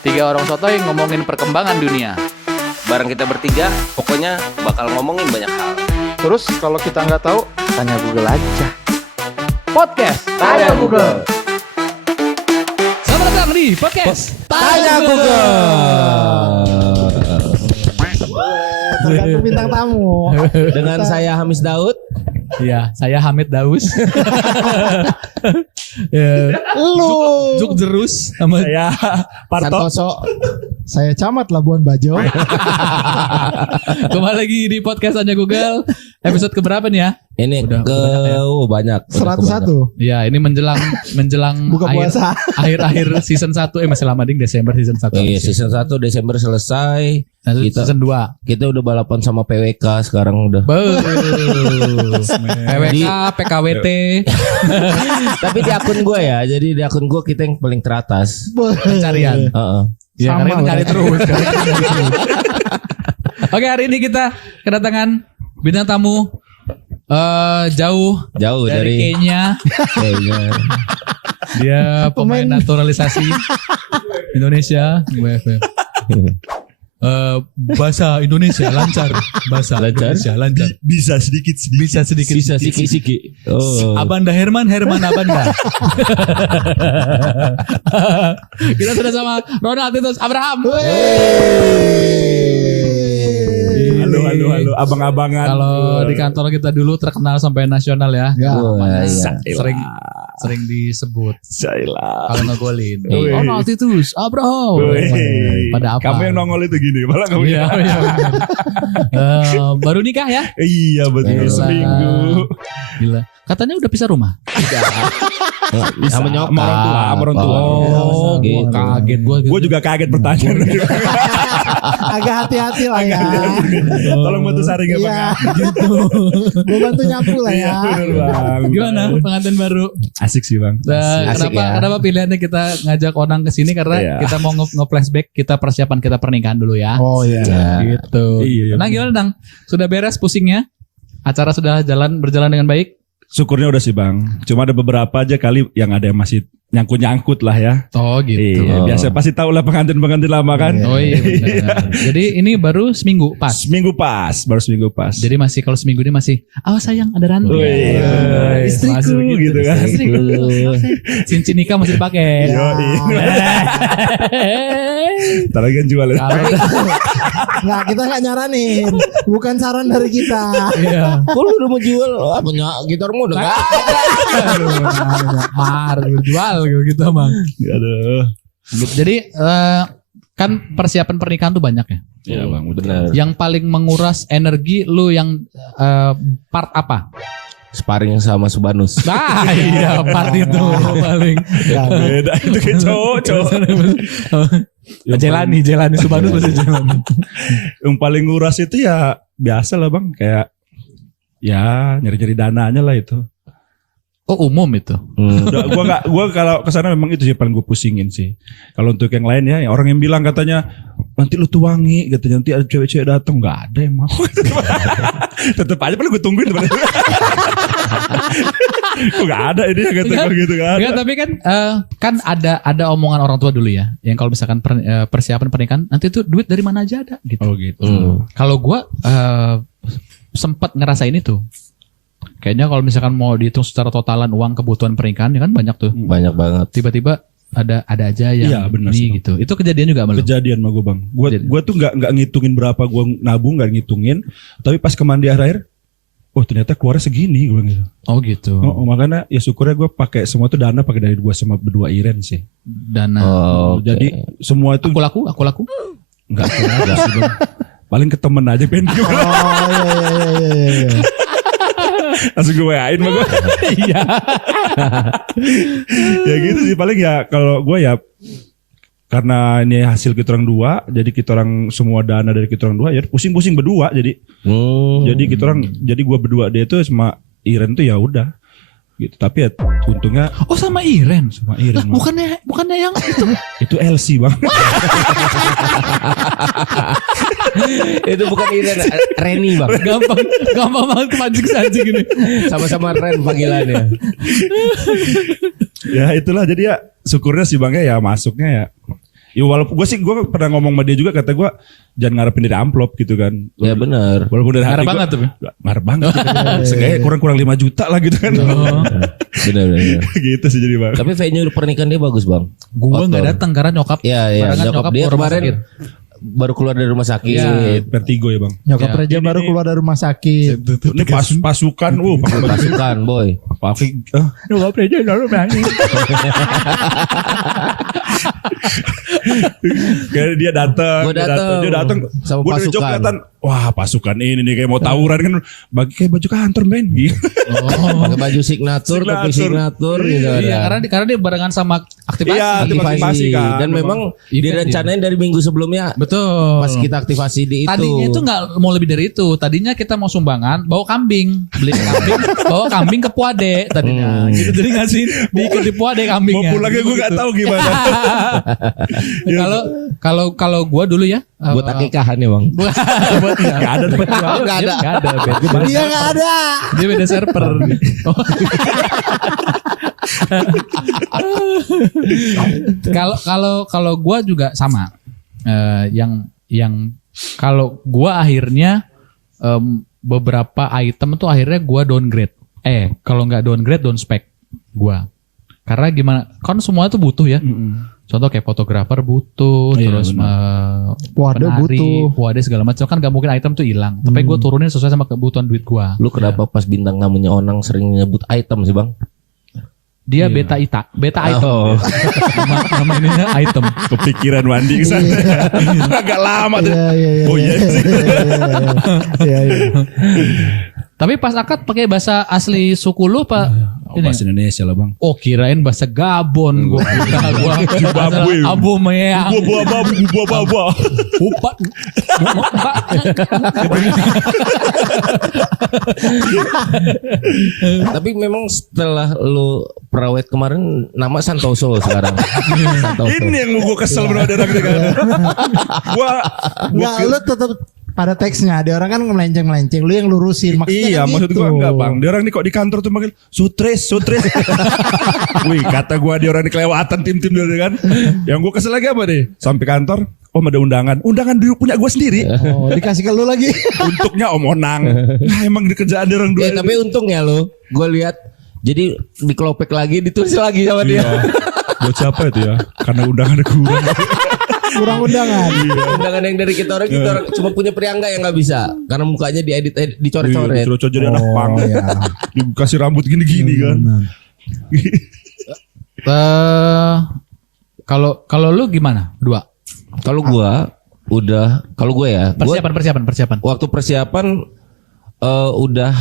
Tiga orang sotoy ngomongin perkembangan dunia. Bareng kita bertiga, pokoknya bakal ngomongin banyak hal. Terus kalau kita nggak tahu, tanya Google aja. Podcast Tanya Google. Selamat datang di podcast Tanya Google. Tergantung bintang tamu. Dengan saya Hamis Daud. Iya, saya Hamid Daus. Ya, Lu. Juk Jerus sama Saya Santoso. Saya Camat Labuan Bajo. kembali lagi di podcast Tanya Google. Episode keberapa nih ya? ini Udah banyak. 101. Iya, ini menjelang Buka puasa. akhir season 1 masih lama ding Desember season 1. Iya, season 1 Desember selesai. Nah, kita- season 2. Kita udah balapan sama PWK sekarang udah. PWK, PKWT. Tapi di akun gue ya, jadi di akun gue kita yang paling teratas. Pencarian. Heeh. Ya, Sama karena kita cari berarti. terus. Oke, hari ini kita kedatangan bintang tamu jauh Jauh dari dari Kenya. kayaknya. Dia pemain Pemain. naturalisasi Indonesia. Bahasa Indonesia lancar. Bahasa Lancar? Indonesia lancar. Bisa sedikit. Bisa sedikit. Bisa siki-siki. Oh. Abanda Herman Abanda. Kita sudah sama Ronald Titus Abraham. Halo, abang-abangan. Kalau di kantor kita dulu terkenal sampai nasional ya. Ya. Wah, iya. Sering disebut Syailah. kalau ngegolin. Wih. Ronald Titus Abraham. Pada apa? Kamu yang nongol itu gini, malah kamu Iya, yang... iya. Baru nikah ya? Iya betul, Gila. seminggu. Gila. Katanya udah pisah rumah. Sama nyokap. Sama orang tua. Oh, gitu. gua kaget gua. Gue juga kaget pertanyaan. Agak hati-hati lah ya. Tolong bantu saring ya Bang. Iya. Gue bantu nyapu lah ya. Bener Bang. Gimana pengantin baru? Asik sih Bang. Nah, Asik kenapa ya. kenapa pilihannya kita ngajak orang ke sini karena Iya. kita mau nge-flashback kita persiapan kita pernikahan dulu ya. Oh iya. Gitu. Iya, iya. Nah, gimana Dang? Sudah beres pusingnya? Acara sudah berjalan dengan baik? Syukurnya udah sih Bang. Cuma ada beberapa aja kali yang ada yang masih nyangkut-nyangkut lah ya. Oh gitu. Iya, biasa pasti tahu lah pengantin-pengantin lama kan. Oh iya benar. Jadi ini baru seminggu pas. Baru seminggu pas. Jadi masih kalau seminggu ini masih awas sayang ada rantai. Wih, istriku Masih begitu. gitu kan. Istriku. Cincin nikah masih dipakai. Yoi. Ntar lagi kan jual ya. Kalau Nggak, kita nggak nyaranin. Bukan saran dari kita. iya. Kok lu udah mau jual? Ah, punya gitar mau udah nggak ada. Mar jual gitu Bang. Aduh. Jadi kan persiapan pernikahan tuh banyak ya. Iya Bang, Bener. Yang paling menguras energi lu yang part apa? Sparring sama Subanus. Nah, iya part itu paling. Beda itu kayak cowok. Jelani Subanus masih Jelani. Yang paling nguras itu ya biasa lah Bang, kayak ya nyari-nyari dananya lah itu. Oh umum itu. Udah, gua kalau kesana memang itu sih paling gue pusingin sih. Kalau untuk yang lain ya orang yang bilang katanya nanti lu tuangi, katanya nanti ada cewek-cewek datang, nggak ada yang mau. Tetep aja paling gue tungguin. Kok nggak ada ini yang kata gue gitu kan? Enggak, tapi kan ada omongan orang tua dulu ya, yang kalau misalkan persiapan pernikahan nanti tuh duit dari mana aja ada gitu. Oh gitu. Kalau gua sempat ngerasain itu. Kayaknya kalau misalkan mau dihitung secara totalan uang kebutuhan pernikahan ya kan banyak tuh. Banyak banget. Tiba-tiba ada aja yang Iya, benar sih, ini gitu. Itu kejadian juga sama lu? Kejadian sama gue Bang. Gue tuh nggak ngitungin berapa gue nabung, nggak ngitungin. Tapi pas kemandi akhir, oh ternyata keluarnya segini gue gitu. Oh gitu. Oh, makanya ya syukurnya gue pakai semua tuh dana pakai dari gue sama berdua Iren sih. Dana. Oh, Jadi semua itu Aku laku. nggak sih Bang. Paling ke temen aja pengen Oh iya. langsung gue WA-in sama gue. Iya. Ya gitu sih paling ya kalau gue ya karena ini hasil kita orang dua, jadi kita orang semua dana dari kita orang dua ya pusing-pusing berdua jadi. Jadi kita orang jadi gue berdua dia itu sama Iren tuh ya udah gitu. Tapi ya untungnya Oh sama Iren. sama Iren. Lah, Bang. bukannya yang itu. Itu LC Bang. Itu bukan Iren, Reni Bang. Gampang banget kepancing-sancing ini. Sama-sama Ren panggilannya. Ya itulah jadi ya syukurnya sih Bang ya masuknya ya Ya walaupun gue pernah ngomong sama dia juga, kata gue jangan ngarepin dari amplop gitu kan. Ya benar. Walaupun dari hati Ngarep gue banget tuh. ngarep banget. Seenggaknya kurang 5 juta lah gitu kan. Benar. Gitu sih jadi bang. Tapi venue pernikahan dia bagus bang. Gua nggak datang karena nyokap. Iya. barengan Nyokap dia keluar rumah kemarin sakit. baru keluar dari rumah sakit. Iya. Vertigo ya bang. Nyokap Ya. Reja baru keluar dari rumah sakit. Ini pasukan, pakai baju Pasukan boy. pakai. Nyokap Reja lalu nangis. Kayak dia datang, Gua datang. dia datang Sama gua dari jauh pasukan. kelihatan, wah pasukan ini nih kayak mau tawuran kan, bagi kayak baju kantor men. Gitu. Pakai baju signatur, topi signatur gitu. Iya, karena dia barengan sama aktivasi. Iya, aktivasi kan. Dan memang direncanain dari minggu sebelumnya. Betul. Pas kita aktivasi di itu. Tadinya itu nggak mau lebih dari itu. Tadinya kita mau sumbangan, bawa kambing, beli kambing, bawa kambing ke Puade tadinya. Gitu jadi ngasih diikut di Puade Mau kambingnya. pulangnya gue nggak Gitu. tahu gimana. Kalau gua dulu ya. Buat akikahan ya bang. Buat Nggak ada tempat jual. Nggak ada. Dia nggak ada. Dia beda server. Kalau gua juga sama. Yang kalau gua akhirnya beberapa item tuh akhirnya gua downgrade. Kalau nggak downgrade down spec gua. Karena gimana? Kan semua itu butuh ya. Contoh kayak fotografer butuh, Iya, terus Puade butuh. puade segala macam kan gak mungkin item tuh hilang. Tapi gue turunin sesuai sama kebutuhan duit gue. Lu kenapa pas bintang tamunya Onang sering nyebut item sih bang? Dia beta item. Oh. Nama ininya item. Kepikiran Wandi ke sana. Agak lama tuh. Iya. Oh iya. Iya. Tapi pas akad pakai bahasa asli suku lu Pak. Oh, bahasa Indonesia lah bang. Oh kirain bahasa Gabon. Gue Zimbabwe. Abu meyang. Buah. Upat. Tapi memang setelah lu perawet kemarin nama Santoso sekarang. Santoso. Ini yang mau gue kesel bener ada orang kan. Nggak, lu tetap pada teksnya. Ada orang kan melenceng-melenceng. Lu yang lurusin. Maksudnya Iya, kan maksud gitu. gue enggak bang. Dia orang nih kok di kantor tuh manggil Sutres. Wih, kata gue dia orang ini kelewatan tim-tim dia kan. Yang gue kesel lagi apa deh? Sampai kantor, om ada undangan. Undangan dulu punya gue sendiri. Oh, dikasih ke lu lagi. Untuknya om Onang. Nah, emang di kerjaan dia orang dua. Ya tapi untungnya lu, gue lihat jadi dikelopek lagi, ditulis lagi sama dia. Iya. Buat siapa itu ya? Karena undangan kurang. Kurang undangan. Undangan yang dari kita orang cuma punya Priangga yang nggak bisa karena mukanya diedit dicoret-coret. Coret jadi anak pang. iya. Dikasih rambut gini-gini kan. Kalau lu gimana? Dua. Kalau gue ya, Persiapan. waktu persiapan udah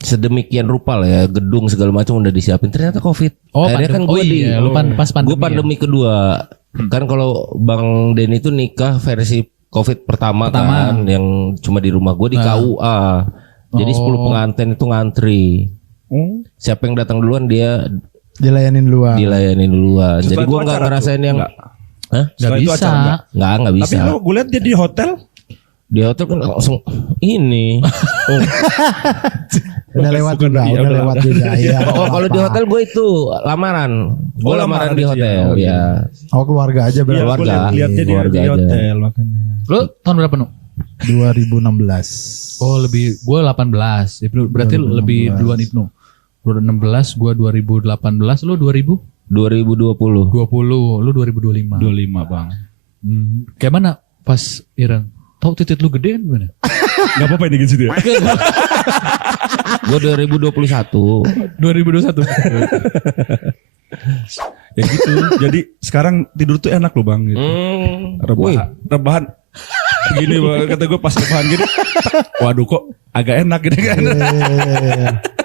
sedemikian rupa lah ya, gedung segala macam udah disiapin. Ternyata COVID. Oh, Akhirnya kan gue pas pandemi. gue pandemi kedua. Kan kalau Bang Denny itu nikah versi COVID pertama. Kan yang cuma di rumah gue di KUA. Jadi 10 pengantin itu ngantri. Siapa yang datang duluan dia Dilayanin duluan. Setelah Jadi itu gue nggak acara ngerasain tuh? yang Nggak. Hah? Setelah itu acara Nggak bisa. Tapi gue lihat dia di hotel. Di hotel kan langsung ini. Udah lewat Bukan, juga. iya, Udah udah. lewat juga. Iya. Oh, kalau di hotel gue itu lamaran. Gue lamaran di itu hotel ya. ya. Oh, keluarga aja Iya, berarti. gue Keluarga. lihat dia Keluarga di aja. hotel makanya. Lu tahun berapa nu? 2016. Oh lebih, gue 18. Berarti 2016. lebih duluan Ibnu. 2016, gue 2018, lu 2020. 2020, lu 2025. 25 bang. Kayak mana pas Irang? Tahu titik lu gede kan gimana? Gak apa-apa ini gitu ya. Gue 2021. 2021. Ya gitu. Jadi sekarang tidur tuh enak loh bang. Gitu. Rebahan. Gini bang, kata gue pas rebahan gini. Waduh kok agak enak gitu kan.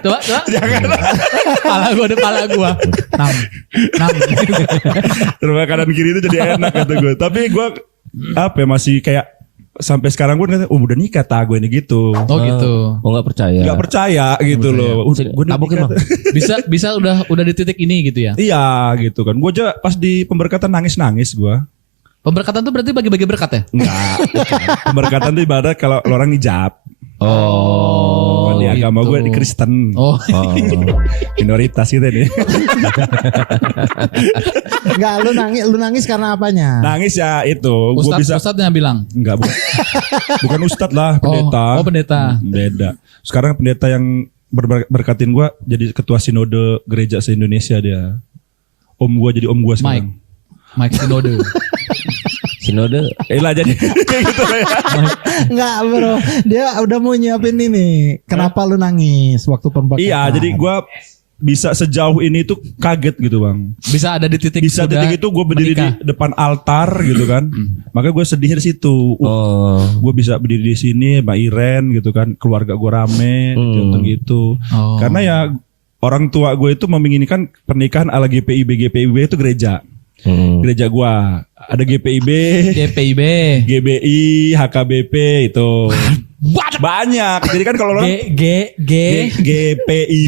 Coba. Pala gua. Nam. Rebahan kanan kiri itu jadi enak kata gue. Tapi gue masih kayak sampai sekarang gue kata, udah nikah gue ini gitu. Oh gitu. Oh nggak percaya. Gak percaya gitu loh. Sini, Gue tabukin, Bang. Bisa udah di titik ini gitu ya. Iya gitu kan. Gue aja pas di pemberkatan nangis gue. Pemberkatan tuh berarti bagi-bagi berkat ya? Enggak. Pemberkatan tuh ibarat kalau orang hijab. Oh. Ya agama gitu. gue Kristen. Oh, Minoritas gitu nih. Enggak, lu nangis karena apanya? Nangis ya itu. Gue bisa. Ustadznya bilang. Enggak, bukan ustad lah, pendeta. Oh, pendeta. Beda. Sekarang pendeta yang berkatin gue jadi ketua sinode gereja se-Indonesia dia. Om gue jadi om gue sekarang. Mike Sinode. Sinode. Lah jadi kayak gitu lah ya. Enggak bro, dia udah mau nyiapin ini. Kenapa lu nangis waktu pembakaran? Iya, jadi gue bisa sejauh ini tuh kaget gitu bang. Bisa ada di titik Bisa sudah titik itu gue berdiri menikah. di depan altar gitu kan. Makanya gue sedih di situ. Gue bisa berdiri di sini, Mbak Iren gitu kan. Keluarga gue rame gitu. Oh. Karena ya orang tua gue itu menginginkan pernikahan ala GPIB. GPIB itu gereja. Gereja gue ada GPIB, GPIB. GBI, HKBP itu. Banyak. Jadi kan kalau orang GPIB, GBI,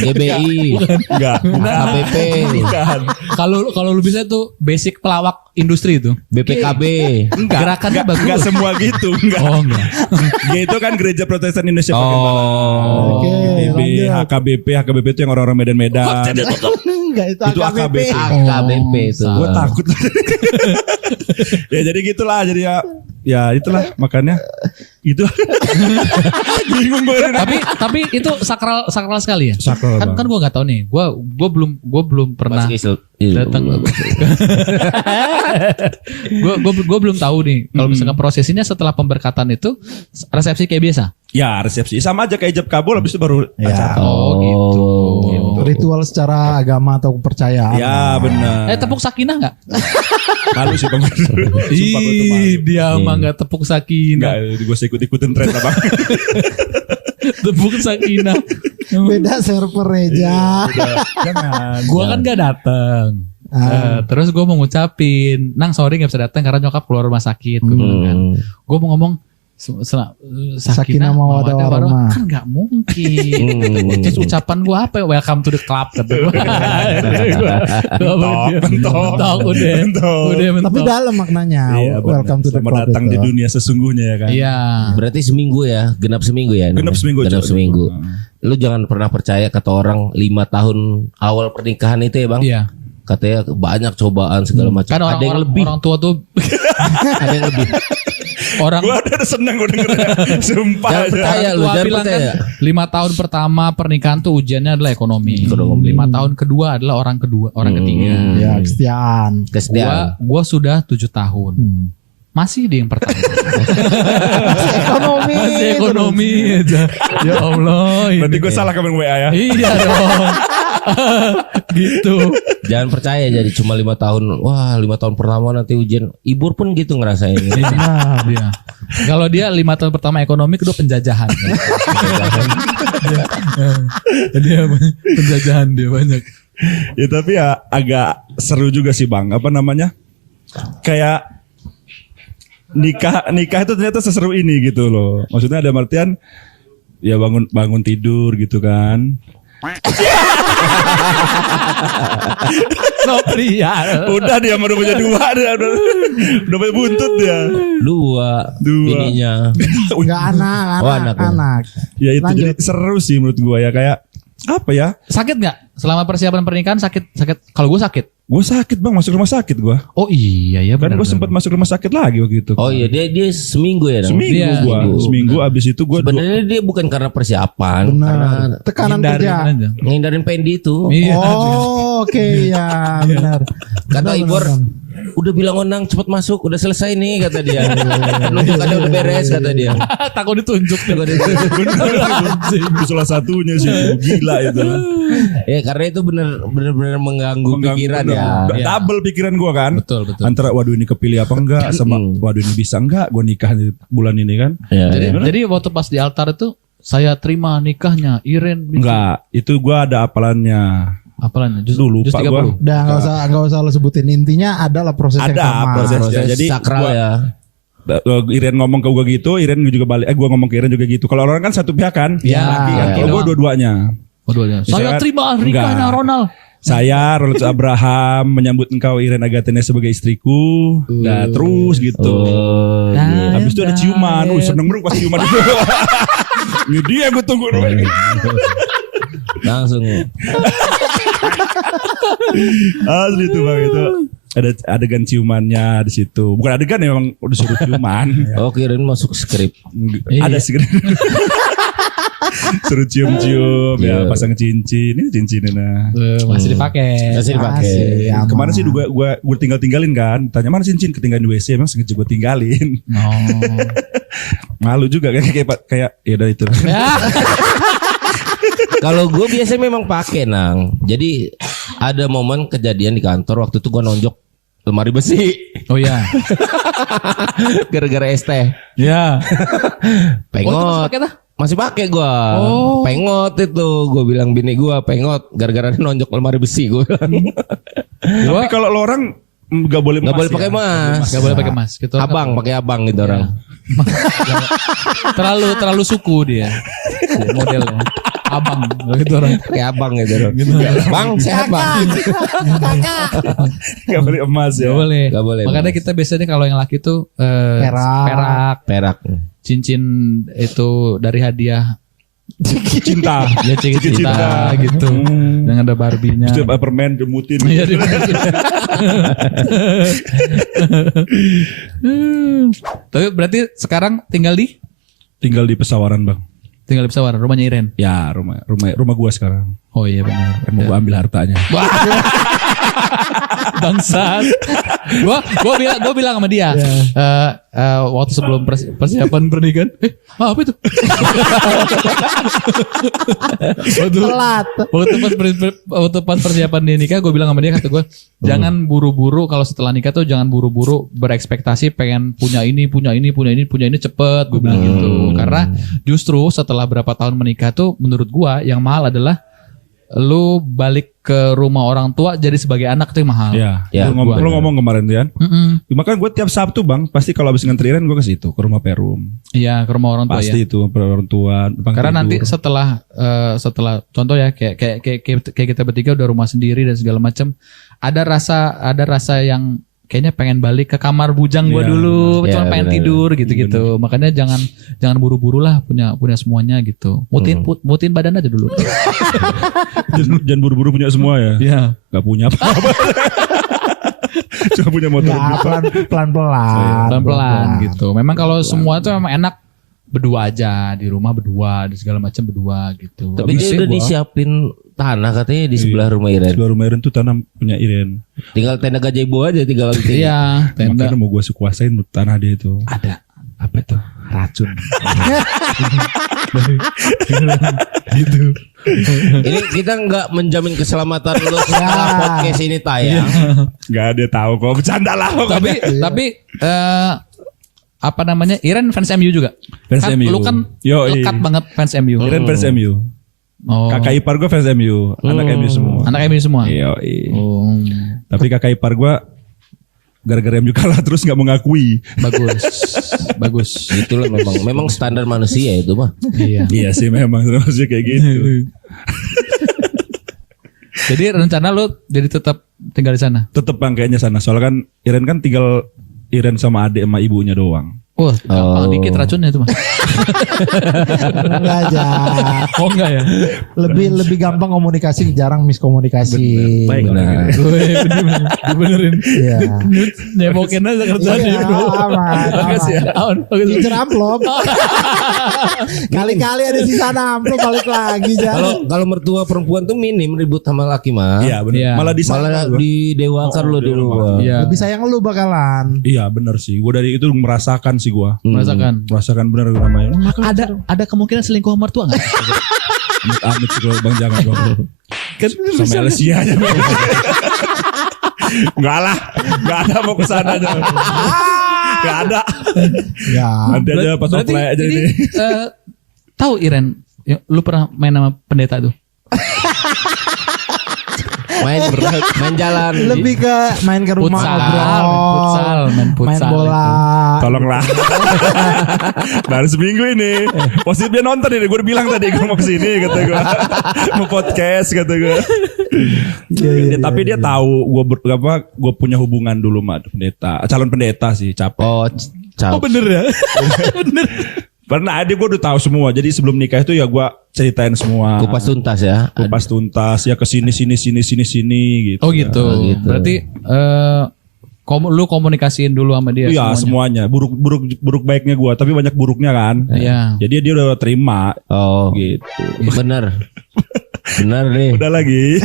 GBI, enggak, KPP, bukan. Kalau lu bisa tuh basic pelawak industri itu. BPKB. Gerakannya bagus. Enggak semua gitu, enggak. Oh enggak. G itu kan Gereja Protestan Indonesia bagian Barat. Oke, GBB, lanjut. HKBP itu yang orang-orang Medan-Medan. Enggak, itu AKBP. AKBP itu. Gue takut. Ya jadi gitulah, jadi ya itulah makanya itu. Bingung gue. tapi itu sakral sekali ya. Sakral, Kan Bang. gue nggak tahu nih. Gue belum pernah datang. Gue belum tahu nih. Kalau misalkan prosesinya setelah pemberkatan itu resepsi kayak biasa. Ya resepsi sama aja kayak ijab kabul, habis itu baru Ya. acara. Oh gitu. Ritual secara agama atau kepercayaan. Ya benar. Tepuk sakinah nggak? Malu sih bang. Sumpah gue tuh malu. Ih, dia mah nggak tepuk Enggak, sakinah. gue ikut-ikutin tren lah bang. Tepuk sakinah. Beda server Reja. Jangan. Gue kan gak datang. Terus gue mau ngucapin, Nang sorry gak bisa datang karena nyokap keluar rumah sakit. Gue bilang kan. Gue mau ngomong Sakinah mawaddah warahmah. kan gak mungkin. Terus ucapan gue apa ya? Welcome to the club kata gue. Mentok udah mentok. Tapi dalam maknanya. Iya, Welcome to the Selamat club datang itu. di dunia sesungguhnya ya kan. Iya. Berarti seminggu ya, genap seminggu ya. Genap seminggu. Genap Cok. seminggu. Lu jangan pernah percaya kata orang 5 tahun awal pernikahan itu ya bang. Iya. Katanya banyak cobaan segala macam. Kan Ada yang lebih. orang tua tuh Ada yang lebih. orang Gue udah seneng gue dengernya. Sumpah. Jangan percaya lu, tua jangan bilang percaya. kan 5 tahun pertama pernikahan tuh ujiannya adalah ekonomi. 5 tahun kedua adalah orang ketiga. Ya, kesetiaan. Kesetiaan. Gua sudah 7 tahun. Masih di yang pertama. Ekonomi. Masih ekonomi aja. Ya Allah. Berarti gue salah kapan WA ya. Iya dong. Gitu. Jangan percaya jadi cuma 5 tahun. Wah 5 tahun pertama nanti ujian. Ibur pun gitu ngerasain. Nah, dia. Kalau dia 5 tahun pertama ekonomi, kedua penjajahan. Dia penjajahan dia banyak. Ya tapi ya agak seru juga sih bang. Apa namanya? Kayak nikah itu ternyata seseru ini gitu loh. Maksudnya ada artian ya bangun tidur gitu kan. Sopria. Udah dia udah punya 2 dia udah punya buntut dia. Dua. Bininya. Enggak anak. Oh, anak ya. Ya itu Lanjut. jadi seru sih menurut gua ya, kayak apa ya? Sakit nggak? Selama persiapan pernikahan sakit? Kalau gue sakit. Gue sakit bang, masuk rumah sakit gua. Oh iya ya Kan benar. gue sempat masuk rumah sakit lagi waktu itu. Oh iya dia seminggu ya. Dong? Seminggu Iya. gua. Seminggu abis itu gua Sebenarnya dia bukan karena persiapan, karena Benar. Tekanan Hindarin kerja. aja. ngindarin pendi itu. Iya. Oh, oke ya, benar. Kata Benar, Ibor, benar. udah bilang Onang cepet masuk, udah selesai nih kata dia. Nunjukannya udah beres kata dia. Takut ditunjuk. itu salah satunya sih, gila itu. Ya karena itu benar-benar mengganggu pikiran bener. ya. Double pikiran gua kan. Betul. Antara waduh ini kepilih apa enggak, sama waduh ini bisa enggak gua nikah di bulan ini kan. Ya, Jadi, ya. jadi waktu pas di altar itu saya terima nikahnya Iren. Enggak, itu gua ada apalannya. Apalan? Dulu lupa gua. Udah enggak usah lo sebutin, intinya adalah proses yang Ada sama. proses. Proses Jadi sakral gua- ya. Iren ngomong ke gua gitu, Iren juga balik. Gua ngomong ke Iren juga gitu. Kalau orang kan satu pihak kan. Iya. Laki kan. Laki Kalau gua doang. dua-duanya. Saya Misalkan- terima nikahnya Enggak. Ronald. Saya Ronald Abraham menyambut engkau Iren Agatene sebagai istriku. Nah, terus gitu. Oh, gitu. Habis itu ada ciuman. Seneng banget pas ciuman itu. Ini dia yang gue tunggu. Langsung. Asli itu Bang itu. Ada adegan ciumannya di situ. Bukan adegan ya, memang udah suruh ciuman. Oh, kirain masuk skrip. Ada sih. Suruh cium-cium ya, pasang cincin. Ini cincinnya nah. Masih dipakai. Masih dipakai. Aman. Kemarin sih gue tinggalin kan. Tanya mana cincin, ketinggalan di WC. Emang sengaja gue tinggalin. Oh. Malu juga kayak ya udah itu. Kalau gue biasanya memang pakai Nang. Jadi ada momen kejadian di kantor waktu itu gue nonjok lemari besi Oh iya. gara-gara ST. Ya. Pengot. Masih pakai gue. Oh. Pengot itu. Gue bilang bini gue pengot gara-gara nonjok lemari besi gue. Tapi kalau lo orang nggak boleh Nggak emas boleh ya. pakai emas. Gak boleh pakai mas. Gitu. Abang pakai abang gitu orang. terlalu suku dia. Modelnya. Abang gitu orang. Pakai abang gitu orang. Bang sehat bang. Nggak boleh emas ya. Gak boleh. Nggak boleh, Makanya Mas. kita biasanya kalau yang laki tuh Perak. Perak. cincin itu dari hadiah. Cinta. Ya cincin cinta gitu. Yang ada Barbie-nya. Setiap permen demutin. Iya, di- Tapi berarti sekarang tinggal di Tinggal di Pesawaran Bang. Pesawaran rumahnya Iren. Ya rumah gua sekarang. Oh iya benar. Kan mau gua ambil hartanya. Bangsat. Gua bilang sama dia. Waktu sebelum persiapan pernikahan. Apa itu? Telat. Waktu pas persiapan dia nikah, gue bilang sama dia, kata gue, jangan buru-buru kalau setelah nikah tuh jangan buru-buru berekspektasi pengen punya ini cepet. Gue bilang gitu. Karena justru setelah berapa tahun menikah tuh menurut gue yang mahal adalah lu balik ke rumah orang tua jadi sebagai anak tuh yang mahal. Ya. Ya, Lu ngomong kemarin tuh kan. Mm-mm. Makanya gue tiap Sabtu Bang, pasti kalau habis ngantriin gue ke situ, ke rumah Perum. Iya, ke rumah orang tua ya. Pasti itu ke orang tua. numpang Karena nanti tidur. setelah contoh ya kayak kita bertiga udah rumah sendiri dan segala macam, ada rasa yang kayaknya pengen balik ke kamar bujang gua Iya, dulu, benar. cuma Iya, pengen benar. tidur gitu-gitu. Makanya jangan buru-buru lah punya semuanya gitu. Mutin badan aja dulu. Jangan buru-buru punya semua ya. Iya. Gak punya apa-apa. Cuma punya motor. Nggak, pelan-pelan. Pelan-pelan gitu. Memang kalau semua tuh memang enak berdua aja di rumah berdua, di segala macam berdua gitu. Tapi dia udah disiapin tanah katanya di sebelah rumah Iren. Sebelah rumah Iren tuh tanam punya Iren. Tinggal tenda gazebo aja tinggal di Iya, tenda Makanya mau gue kuasain tanah dia itu. ada. Apa itu? Racun. Ini kita nggak menjamin keselamatan lu setelah podcast ini tayang. Gak ada tahu kok, bercanda lah. tapi apa namanya? Iren fans MU juga. Fans Kan MU. lu kan Yo, lekat banget fans MU. Iren fans MU. Oh. Kakak ipar gue fans MU, anak MU semua. Anak MU semua. Iya. Oh, Tapi kakak ipar gue gara-gara MU kalah terus nggak mengakui. bagus. Itulah memang standar manusia itu mah. Iya. Iya sih memang maksudnya kayak gitu. Jadi rencana lu jadi tetap tinggal di sana. Tetep Bang kayaknya sana. Soalnya kan Iren kan tinggal Iren sama adik sama ibunya doang. Wah, gampang dikit racunnya itu mah. Enggak aja. Oh enggak ya? Lebih gampang komunikasi, jarang miskomunikasi. Baik. Benar. Dibenerin. Iya. Nyepokin aja kerjaan Iya, bro. aman. Bagus ya. Kincir amplop. Kali-kali ada sisa amplop balik lagi jangan. Kalau mertua perempuan tuh minim ribut sama laki mah. Iya benar. Iya. Malah di Malah didewakan lo di rumah. Iya. Lebih sayang lu bakalan. Iya benar sih. Gue dari itu merasakan sih gue. Merasakan. Benar namanya. Ada kemungkinan selingkuh sama mertua enggak? Amit sih kalau Bang jangan Bang. Kan Sama Alessia aja Bang. Enggak lah. Enggak ada mau kesana aja. Enggak ada. Ya. Nanti aja pas berarti apply aja ini. Tahu Iren, ya, lu pernah main sama pendeta tuh? main jalan. Lebih ke main ke rumah Futsal, ngobrol, main main futsal bola. Tolonglah. Baru seminggu ini. Positif dia nonton ini. Gue udah bilang tadi gue mau kesini kata gue. Mau podcast kata gue. Tapi dia tahu gue punya hubungan dulu sama pendeta. Calon pendeta sih, capek. Oh bener ya? Pernah dia gue udah tahu semua. Jadi sebelum nikah itu ya gue ceritain semua. Kupas tuntas ya. Kupas tuntas ya kesini sini gitu. Oh gitu. Oh, gitu. Berarti lu komunikasiin dulu sama dia Iya semuanya. Buruk baiknya gue, tapi banyak buruknya kan. Iya. Jadi dia udah terima. Oh, Gitu. bener nih. Udah lagi.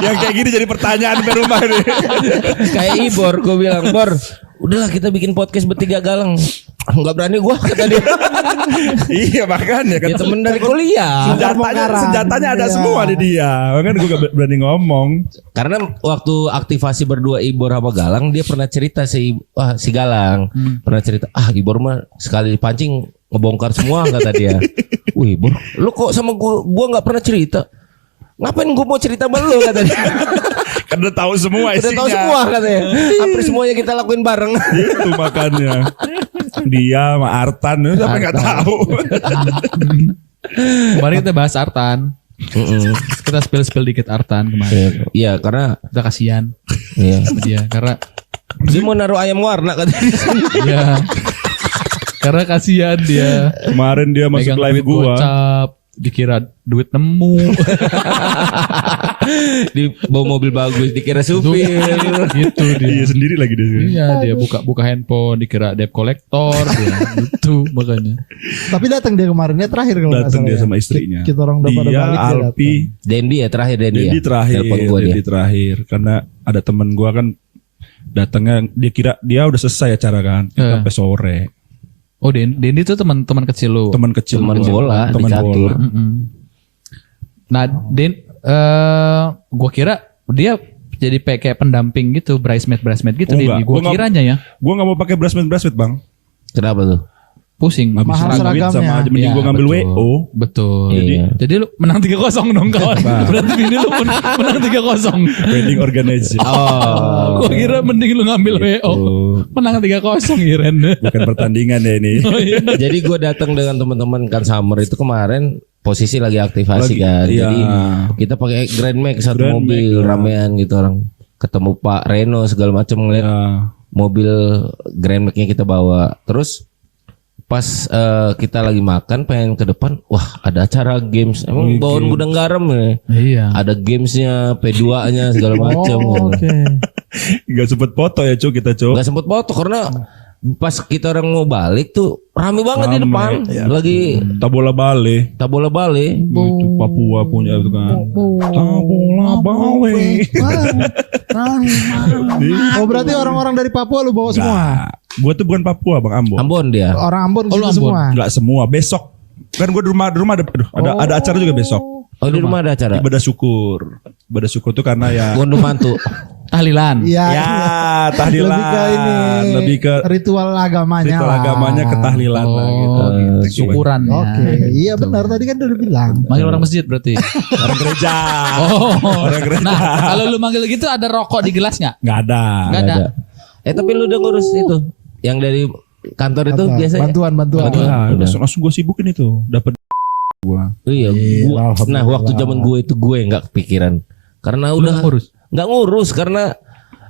Yang kayak gini jadi pertanyaan di rumah nih. Kayak Ibor, gue bilang, Bor, udahlah kita bikin podcast bertiga galang. Enggak berani gue, kata dia. Iya makanya kan. Ya temen dari kuliah. Senjatanya ada semua di dia. Makanya gue gak berani ngomong. Karena waktu aktivasi berdua Ibor sama Galang, dia pernah cerita si Galang pernah cerita, Ibor mah sekali dipancing ngebongkar semua kata dia. Wih Bor, lu kok sama gua nggak pernah cerita? Ngapain gua mau cerita sama lu kata dia. Kan udah tahu semua isinya. Udah tahu semua katanya. Hampir semuanya kita lakuin bareng. Itu makanya. Dia sama Artan, siapa nggak tahu. Kemarin kita bahas Artan. Kita spill dikit Artan kemarin. Iya, karena Kita kasihan sama dia karena dia mau naruh ayam warna katanya. ya karena kasihan dia. Kemarin dia masuk Megang live duit gua. gocap, dikira duit nemu. Di bawa mobil bagus dikira supir. Gitu dia. Iya sendiri lagi dia. Iya dia buka handphone dikira debt collector dia gitu makanya. Tapi datang dia kemarin ya terakhir kalau nggak Datang salah dia ya. sama istrinya. Kita orang udah pada Dia, balik dia Alpi, datang. Dendi ya terakhir Dendi ya. Dendi terakhir. Telepon gua dia. Dendi terakhir. Karena ada temen gua kan datangnya dia kira dia udah selesai acara kan sampai sore. Oh Dendi tuh teman kecil lu. Teman kecil Teman gua. bola di Teman catur. bola. Nah gua kira dia jadi kayak pendamping gitu, bridesmaid gitu Oh, Dendi. enggak. Gua Gua nggak- kiranya ya Gua nggak mau pakai bracelet Bang. Kenapa tuh? pusing. Habis Mahal duit seragamnya. sama aja mending Iya, gua ngambil betul. WO. Betul. Iya. Jadi lu menang 3-0 dong kawan. Berarti ini lu menang 3-0. Wedding organizer. Oh. Gua kira mending lu ngambil WO. Menang 3-0 Iren. Bukan pertandingan ya ini. Oh, iya. Jadi gue datang dengan teman-teman kan Summer itu kemarin posisi lagi aktivasi Lagi, kan. iya. Jadi kita pakai Grand Max satu Grand mobil Max, ya. ramean gitu orang. Ketemu Pak Reno segala macam ngeliat Ya. mobil Grand Max-nya kita bawa. Terus pas kita lagi makan pengen ke depan, wah ada acara games. Emang bawaan gudang garam ya. Iya. Ada gamesnya, P2-nya segala macam. Oh, oke. Gak sempet foto ya kita Gak sempet foto karena pas kita orang mau balik tuh rame banget di Rame, depan. Lagi Tabola Bale. tabola bale. Itu Papua punya itu kan. Tabola Bale. Oh berarti orang-orang dari Papua lu bawa semua? Gue tuh bukan Papua Bang Ambon. Ambon dia. Orang Ambon Oh, lu gitu Ambon. semua? Enggak semua. Besok kan gue di rumah ada acara juga besok. Oh di rumah ada acara. Ibadah syukur. Ibadah syukur tuh karena ya Gondom mantu. Tahlilan. Iya. ya tahlilan. Lebih ke ini. Lebih ke ritual agamanya ritual lah. agamanya ke tahlilan lah gitu. Syukuran. Oke, iya benar tadi kan udah bilang. Manggil orang masjid berarti. Orang gereja. Oh. Orang gereja. Nah, kalau lu manggil gitu ada rokok di gelas nggak? Nggak ada. Nggak ada. Tapi lu udah ngurus itu. Yang dari kantor itu Apa? biasanya. Bantuan. Nah, Udah. langsung gue sibukin itu. Dapat Iya. Alhamdulillah. Nah waktu zaman gue itu gue nggak kepikiran. Karena Lu udah ngurus. nggak ngurus karena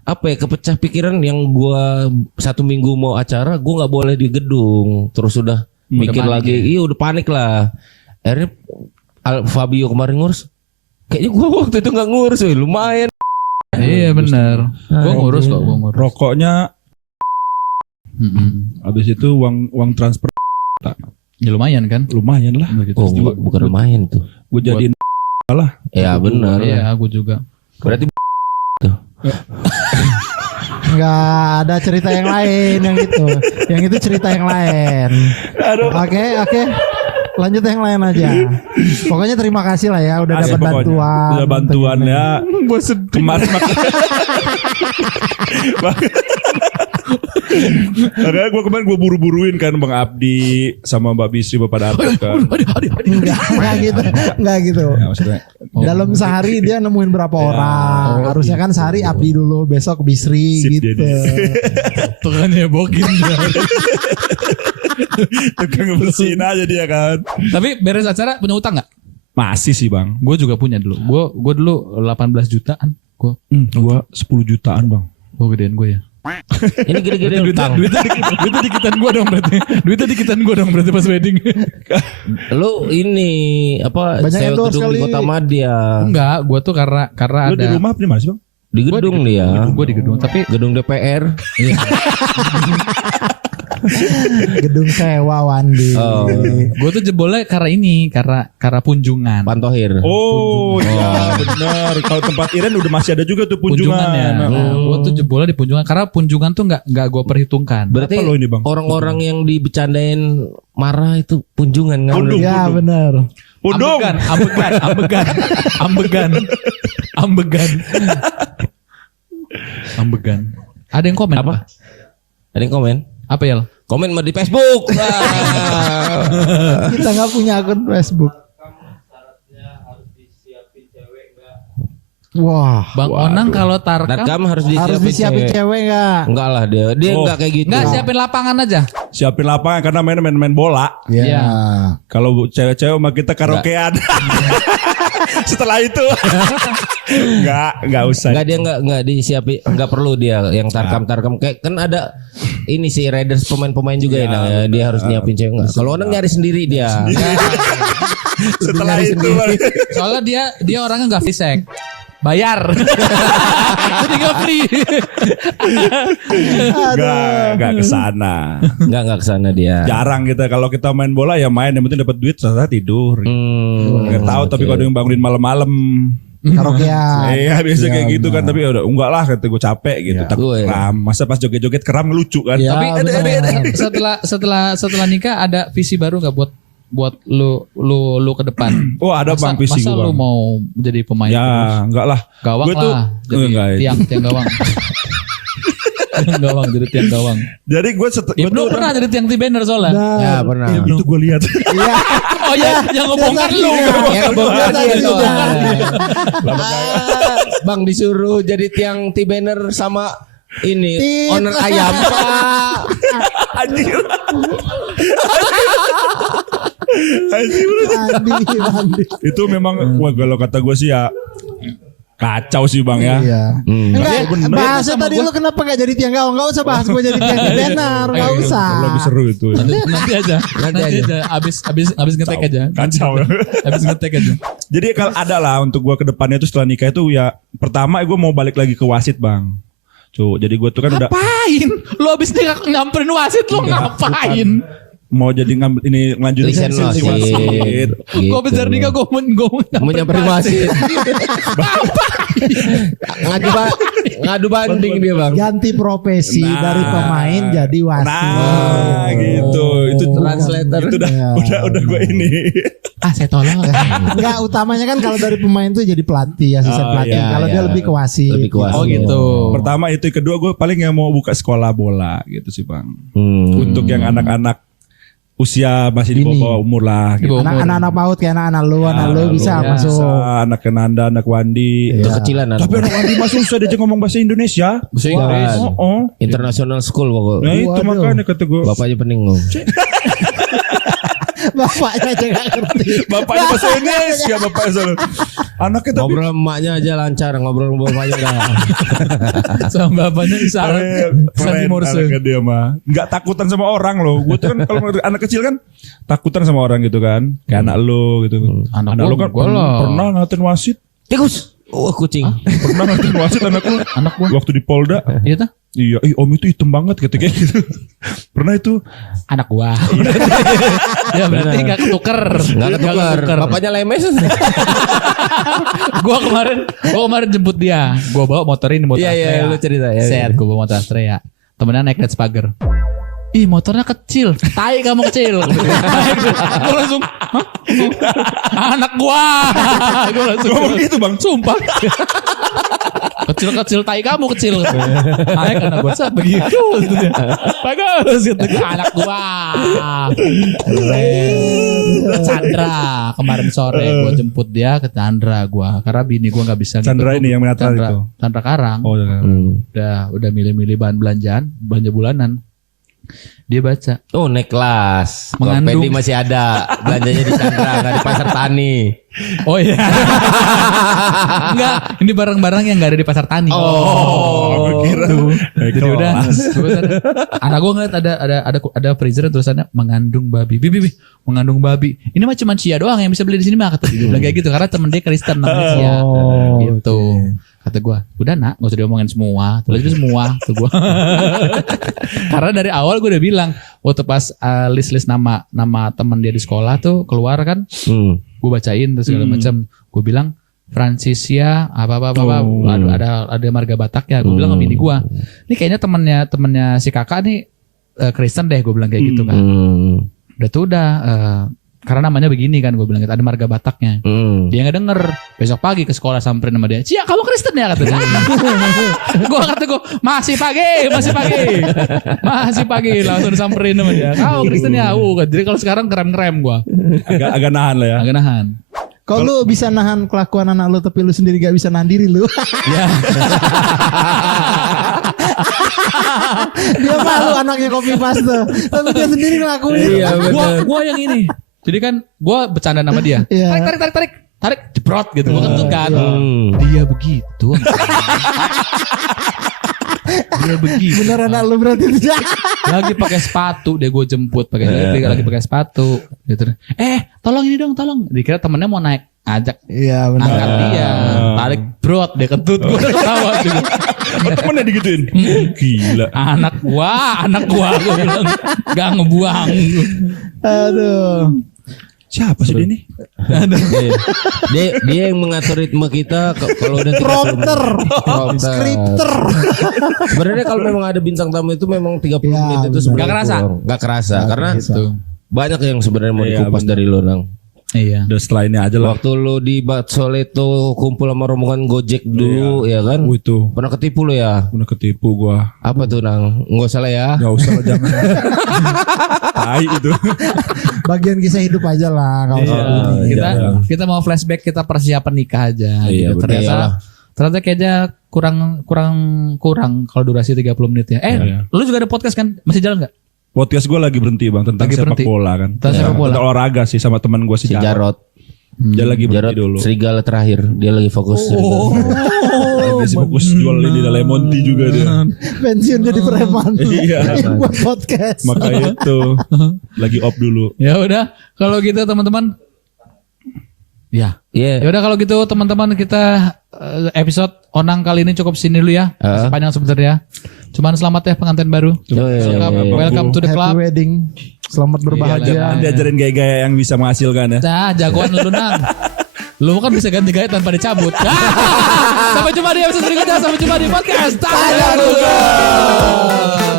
apa ya kepecah pikiran yang gue 1 minggu mau acara gue nggak boleh di gedung terus udah mikir panik lagi iya udah panik lah akhirnya Fabio kemarin ngurus kayaknya gue waktu itu nggak ngurus lumayan Iya benar. Gua ngurus kok, gua ngurus. rokoknya habis itu uang transfer Ya lumayan kan? lumayan lah. oh bukan lumayan tuh Gue jadiin ya benar Iya, aku juga. berarti Nggak ada cerita yang lain yang itu. Yang itu cerita yang lain. Oke. Lanjut yang lain aja. Pokoknya terima kasih lah ya udah dapat bantuan. Udah bantuan ya. Gua sedih. Kemarin Makanya gue kemarin gue buru-buruin kan Bang Abdi sama Mbak Bisri Bapak datang kan. Enggak gitu. Ya, maksudnya Dalam sehari dia nemuin berapa orang. Harusnya kan sehari Abdi dulu, besok Bisri Sip gitu. dia. Tuh kan nyebokin. tukang bersihin aja dia kan. Tapi beres acara punya utang nggak? Masih sih Bang. Gue juga punya dulu. Gue dulu 18 jutaan. Gue 10 jutaan Bang. Gedean gue ya. Ini gede-gede utang. Duitnya dikitan gue dong berarti. Duitnya dikitan gue dong berarti pas wedding. Lu ini apa Banyak sewa endorse gedung di kali. Kota Madya. Enggak, gue tuh karena Lu ada. di rumah apa di mana sih Bang? Di gedung dia. Gue di gedung tapi Gedung DPR. Gedung sewa Wandi. Oh. gue tuh jebolnya karena ini, karena punjungan. Pantohir. Oh iya benar. Kalau tempat Iren udah masih ada juga tuh Punjungannya. punjungan. Nah, gue tuh jebolnya di punjungan karena punjungan tuh nggak gue perhitungkan. Berarti Apa lo ini, Bang? orang-orang yang dibecandain marah itu punjungan kan? Pundung. Ya benar. Pundung. Ambegan. Ada yang komen apa? Ada yang komen? Apa ya? Komen mah di Facebook. Wah. Kita nggak punya akun Facebook. Wah. Bang Onang kalau tarkam Narkam harus Harus disiapin cewek nggak? Enggak lah dia Oh. enggak kayak gitu. nggak siapin lapangan aja. Siapin lapangan karena main bola. Iya. Kalau cewek-cewek mah kita karaokean. Setelah itu enggak usah. Enggak dia enggak disiapin, enggak perlu dia yang tarkam kayak kan ada ini sih Raiders pemain-pemain juga ya, nah, dia harus nyiapin cewek enggak. Kalau orang nyari sendiri dia. Setelah itu Soalnya dia orangnya nggak fisik. Bayar. Jadi nggak free. enggak ke sana. Enggak kesana dia. Jarang kita kalau kita main bola ya main yang penting dapat duit setelah tidur. Nggak tahu tapi kalau ada yang bangunin malam-malam. Karaokean. Iya biasa kayak gitu kan tapi udah enggak lah kata gue capek gitu takut Gue ya. kram. Masa pas joget-joget kram lucu kan. Ya, Tapi benar. setelah nikah ada visi baru nggak buat lu ke depan? Oh ada bang visi masa gue lu bang. mau jadi pemain Ya terus? enggak lah. Gawang Gue tuh- lah. Jadi Enggak, ya. tiang gawang. Jadi tiang gawang. Jadi gue Ya belum pernah jadi tiang banner soalnya. Ya pernah. itu gue lihat. Iya. Oh ya, yang ngebongkar lu. Ya bongkar dia Biasa soalnya. Bang disuruh jadi tiang T-banner sama ini Tit. owner ayam Pak. Mandi. Itu memang wah kalau kata gue sih ya kacau sih bang ya. Iya. Enggak, bener. bahasnya tadi lu kenapa gak jadi tiang gawang? Gak usah bahas gue jadi tiang banner, gak usah. Lebih seru itu. Nanti aja. Nanti aja. Abis ngetek aja. Kacau. Abis ngetek aja. Jadi kalau ada lah untuk gue ke depannya itu setelah nikah itu ya pertama gue mau balik lagi ke wasit bang. Tuh, jadi gue tuh kan udah Ngapain? Lu abis nikah nyamperin wasit lu ngapain? mau jadi ngambil ini lanjutin Lisensi lisensi wasit. wasit. Gue abis dari nikah gue Mau nyamperin wasit. ngadu banding dia bang. Ganti profesi Nah. dari pemain jadi wasit. Nah, gitu. Itu Translator. Itu udah gue ini. saya tolong. Enggak, utamanya kan kalau dari pemain tuh jadi pelatih, asisten Oh, pelatih. iya, Kalau iya. dia lebih ke wasit. Lebih ke wasit. Oh gitu. Pertama itu, kedua gue paling yang mau buka sekolah bola gitu sih bang. Untuk yang anak-anak usia masih di Ini. bawah umur lah. Gitu. Anak-anak PAUD kayak anak-anak lu bisa lu, ya. masuk. Anak Nanda, anak Wandi. Itu Iya. kecilan anak. Tapi anak Wandi masih susah dia ngomong bahasa Indonesia. Bahasa Inggris. Oh. International school pokoknya. Nah itu Waduh. makanya kata gue. Bapaknya peninggung. Bapaknya aja gak ngerti. Bapaknya bahasa Indonesia bapaknya soalnya. Anaknya tapi Ngobrol sama emaknya aja lancar, ngobrol sama bapaknya enggak. Sama bapaknya isyarat. Sandi keren Morse. anaknya dia mah. Nggak takutan sama orang loh. Gue tuh kan kalau anak kecil kan takutan sama orang gitu kan. Kayak anak lo gitu. Anak Anak gua lo kan enggak lah. pernah ngatain wasit. Tikus. Oh kucing. Pernah ngatain wasit anak lo. Anak gua. Waktu di Polda. Iya tuh. Iya, om itu hitam banget gitu kayak gitu. Pernah itu. Anak gua. Ya berarti enggak ketuker. Enggak ketukar. Bapaknya lemes. Gua kemarin jemput dia. Gua bawa motor ini motor Iya, iya, Astrea. lu cerita, ya, Set, iya. gua bawa motor Astrea. Temennya naik Let's Pager. Ih motornya kecil. Tai kamu kecil. Gua langsung "Hah? Anak gua. Gua langsung Ngomong gitu bang. sumpah. Kecil-kecil tai kamu kecil. Naik anak gue begitu. Bagus gitu anak gua. Chandra kemarin sore gue jemput dia ke Chandra gua karena bini gua nggak bisa. Chandra ini yang menata itu. Chandra Karang. Oh, Udah milih-milih bahan belanja bulanan. Dia baca. Oh naik kelas. Mengandung. Pendi masih ada. Belanjanya di Chandra, nggak di pasar tani. Oh iya. Enggak, ini barang-barang yang enggak ada di pasar tani. Oh, gitu. Jadi udah. Anak gue ngeliat ada freezer tulisannya mengandung babi. Bibi, mengandung babi. Ini mah cuma Cia doang yang bisa beli di sini mah kata dia bilang kayak gitu karena temen dia Kristen namanya Cia. Gitu. Kata gue, udah nak, gak usah diomongin semua. Tulis semua, tuh gue. Karena dari awal gue udah bilang, waktu pas list nama teman dia di sekolah tuh keluar kan, gue bacain terus segala macam. Gue bilang Fransisia apa. Aduh, ada marga Batak ya. Gue bilang ke bini gue, ini kayaknya temennya si kakak nih Kristen deh. Gue bilang kayak gitu kan. Udah tuh karena namanya begini kan, gue bilang gitu, ada marga Bataknya. Dia nggak denger. Besok pagi ke sekolah samperin sama dia. Cia, kamu Kristen ya katanya. gue masih pagi langsung disamperin sama dia. Kamu Kristen ya? Jadi kalau sekarang krem gue. Agak nahan lah ya. Agak nahan. Kalau lu bisa nahan kelakuan anak lu tapi lu sendiri gak bisa nahan diri lu. Ya. Dia malu anaknya copy paste, tapi dia sendiri ngelakuin. Iya benar. Gua yang ini. Jadi kan gue bercanda sama dia. Iya. Tarik, jebrot gitu. Gue kentut kan. Dia begitu. Dia begitu. Bener anak lu berarti. Lagi pakai sepatu, dia gue jemput lagi pakai sepatu. Gitu. Tolong ini dong, tolong. Dikira temennya mau naik, ajak. Iya benar. Angkat dia, tarik brot, dia kentut. Gue ketawa juga. Temennya digituin. Gila. Anak gua gue bilang gak ngebuang. Aduh. Siapa sih dia nih? Dia yang mengatur ritme kita kalau udah Prompter. Skripter. Sebenarnya kalau memang ada bintang tamu itu memang 30 menit itu sebenarnya Gak kerasa. Gak kerasa karena Gitu. banyak yang sebenarnya mau dikupas dari lo Nang. Iya. Udah setelah ini aja lah. Waktu lo di Batsoleto kumpul sama rombongan Gojek dulu ya kan? Itu. Pernah ketipu lo ya? Udah ketipu gua. Apa tuh Nang? Nggak usah lah ya. Gak usah lah, jangan. Tai itu. Bagian kisah hidup aja lah. Kalau Kita mau flashback, kita persiapan nikah aja. Iya, Gitu. bener. Ternyata kayaknya kurang kalau durasi 30 menit ya. Lu juga ada podcast kan? Masih jalan nggak? Podcast gue lagi berhenti bang tentang Lagi sepak berhenti. bola kan. Tentang sepak bola. Tentang olahraga sih sama teman gue si Jarot. Jarot. Dia lagi berhenti dulu. Serigala terakhir. Dia lagi fokus serigala. Lagi fokus jual ini Lemon Tea juga dia. pensiun jadi preman. Iya. Yang buat podcast. Makanya itu lagi off dulu. Ya udah, kalau gitu teman-teman. Ya. Iya. Ya udah kalau gitu teman-teman, kita episode Onang kali ini cukup sini dulu ya. Panjang sebenarnya. Cuman selamat ya pengantin baru. Welcome to the Happy club. wedding. Selamat berbahagia. Nanti ajarin gaya-gaya yang bisa menghasilkan ya. Nah, jagoan lu Nang. Lu kan bisa ganti gaya tanpa dicabut. Sampai jumpa di episode berikutnya. Sampai jumpa di podcast Tanya Google.